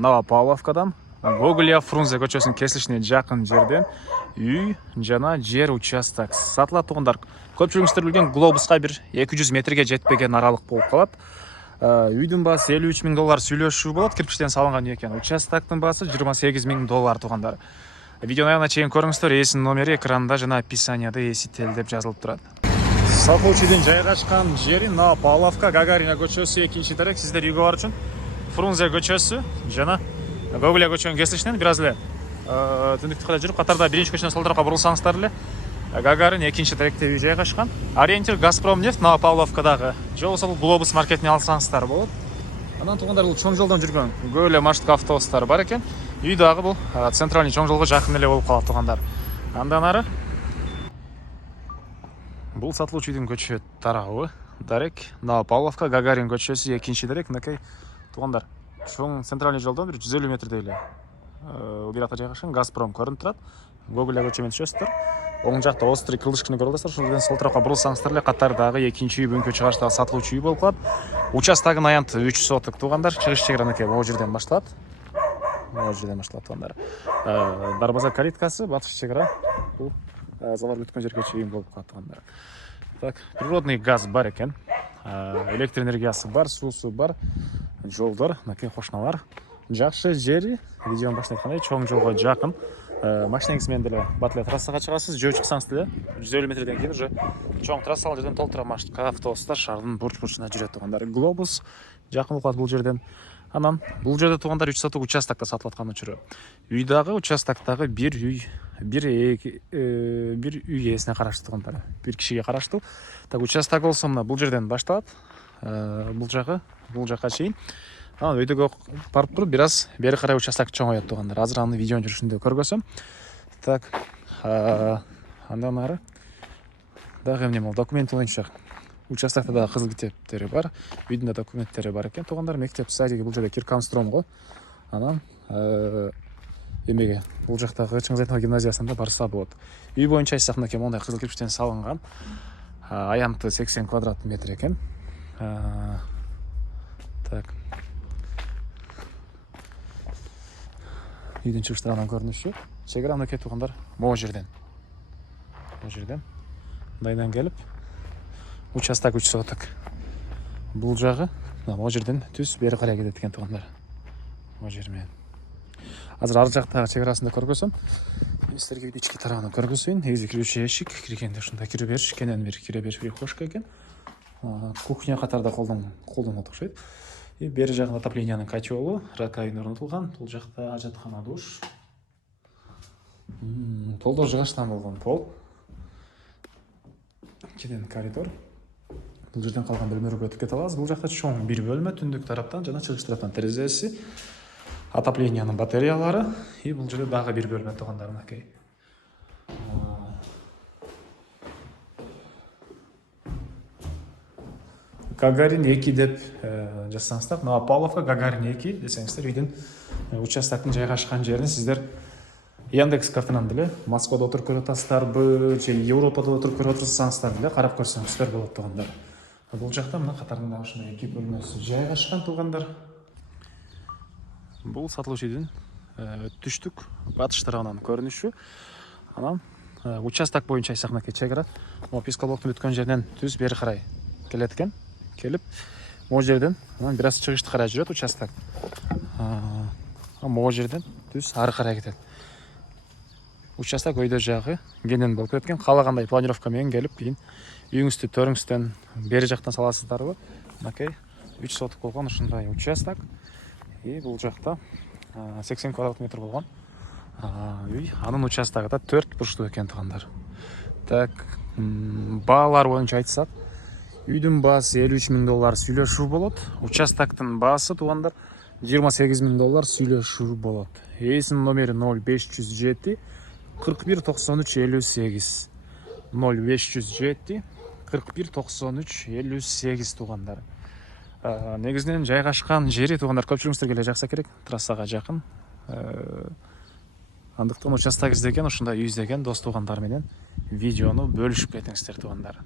Новопавловкадан Гоголя Фрунзе көчөсүнүн кесилишине жакын жерден үй жана жер участок сатылат тугундар. Көпчүлүгүңүздөр билген глобуска бир 200 метрге жетпеген аралык болуп калат. Үйдүн баасы $53 000 сүйлөшүү болот. Кирпичтен салынган экен. Участоктун баасы $28 000 тугундар. Видеонун аягына чейин көрүңүздөр. Эсинин номери экранда жана описанияда эсител деп жазылып турат. Сатуучунун жайгашкан жери Новопавловка Гагарина көчөсү 2-тарек. Сиздер үйгө баруу үчүн Фрунзе көчөсү жана Гоголя көчөнүн кесилишинен бир аз эле түндүктү кыла жүрүп, катарда биринчи көчөнөн сол тарапка бурулсаңыздар эле Гагарин 2-таректе үй жайгашкан. Ориентир Газпромнефть Новопавловкадагы же болбосо Глобус маркетине алсаңыздар болот. Андан тугундар бул чоң жолдон жүргөн көп эле маршрутка автобустар бар экен. Үй дагы бул центральный чоң жолго жакын эле болуп калат тугандар. Андан ары бул сатылуучу үйдүн көчө тарабы дарек Новопавловка Гагарин көчөсү 2-дарек. Мынакей тугандар чоң центральный жолдон бир 150 метрдей эле бир жакта жайгашкан Газпром көрүнүп турат. Гоголя көчөмөн түшөсүздөр. Оң жакта острый крылышканы көрүп атасыздар. Ошондон сол тарапка бурулсаңыздар эле катардагы экинчи үй бөңкө чыгарыштагы сатылуучу үй болуп калат. Участогунун аянты 3 соток тугандар. Чыгыш чегара мынакей могу жерден башталат. Могу жерден башталат тугандар. Дарбаза калиткасы батыш чегара бул завар бүткөн жерге чейин болуп калат тугандар. Так, природный газ бар экен. Электр энергиясы бар, суусу бар. Жолдор, мынакей кошуналар. Жакшы жери, видеонун башында айткандай, чоң жолго жакын. Машинаңыз менен деле бат эле трассага чыгасыз, жөө чыксаңыз деле 150 метрден кийин уже чоң трассалар жерден толтура маршрутка автобустар шаардын бурч-бурчуна жүрөт тугандар. Глобус жакын болуп калат бул жерден. Анан бул жерде тугандар 3 соток участокто сатылып аткан учуру. Үйдагы участоктогу бир үй ээсине караштуу тугандар. Бир кишиге караштуу. Так, участок болсо мына бул жерден башталат. Бул жакка чейин. Анан өйдөгө барып туруп бир аз бери карай участок чоңойот тугандар. Азыр аны видеонун жүрүшүндө көргөзөм. Так, андан ары дагы эмне болду? Документ боюнча участокто дагы кызыл китептери бар. Үйдүн да документтери бар экен. Тугандар мектеп садиги бул жерде Киркамстромго. Анан эмеге бул жактагы Чыңгызайтова гимназиясында барса болот. Үй боюнча айтсак, мынакей мондай кызыл кирпичтен салынган. Аянты 80 квадрат метр экен. Так. Үйдүн чыгыштарынан көрүнүшү. Чегара мынакей тугандар могу жерден. Могу жерден мындайдан келип участок 3 соток. Бул жагы могу жерден түз бери карай кетет экен тугандар. Могу жер менен. Азыр ар жактагы чегарасында көргөзөм. Силерге үйдүн ички тарабын көргөзөйүн. Негизи кирүүчү эшик, киргенде ушундай кире бериш, кенен бир кире бериш прихожка экен. Кухня катарда колдонот окшойт. И бери жагында отоплениянын котелу, раковина орнотулган. Бул жакта ажаткана, душ. Полдор жыгачтан болгон пол. Кенен коридор. Бул жерден калган бөлмөлөргө өтүп кете алабыз. Бул жакта чоң бир бөлмө, түндүк тараптан жана чыгыш тараптан терезеси, отоплениянын батареялары. И бул жерде дагы бир бөлмө тугандар мынакей. Гагарин 2 деп жазсаңыздар, Новопавловка Гагарин 2 десеңиздер, үйдүн участоктун жайгашкан жерин сиздер Яндекс картынан деле Москвада отуруп көрүп атасыздарбы, же Европада отуруп көрүп отурсаңыздар деле карап көрсөңүздөр болот тугандар. Бул жакта мына катарында ушундай 2 бөлмөсү жайгашкан тугандар. Бул сатылуучу үйдүн түштүк батыш тарабынан көрүнүшү. Анан участок боюнча айтсак, мынакей чегара пискалоктун бүткөн жеринен түз бери карай келет экен. Келип, могу жерден анан бир аз чыгышты карай жүрөт участок. Могу жерден түз ары карай кетет. Участок өйдө жагы кенен болуп кеткен. Каалагандай планировка менен келип, кийин үйүңүздү төрүңүздөн бери жактан саласыздарбы? Мынакей 3 соток болгон ушундай участок. И бул жакта 80 квадрат метр болгон үй. Анын участогу да 4 бурчтуу экен тугандар. Так, баалар боюнча айтсак, үйдүн баасы $53 000 сүйлөшүү болот. Участоктун баасы тугандар $28 000 сүйлөшүү болот. Эсинин номери 0507 41 93 58. 0507 41 93 58 тугандар. Негизинен жайгашкан жери тугандар көпчүлүгүңүздөргө эле жакса керек, трассага жакын. Андыктан участок издеген, ушундай үй издеген дос тугандар менен видеону бөлүшүп кетиңиздер тугандар.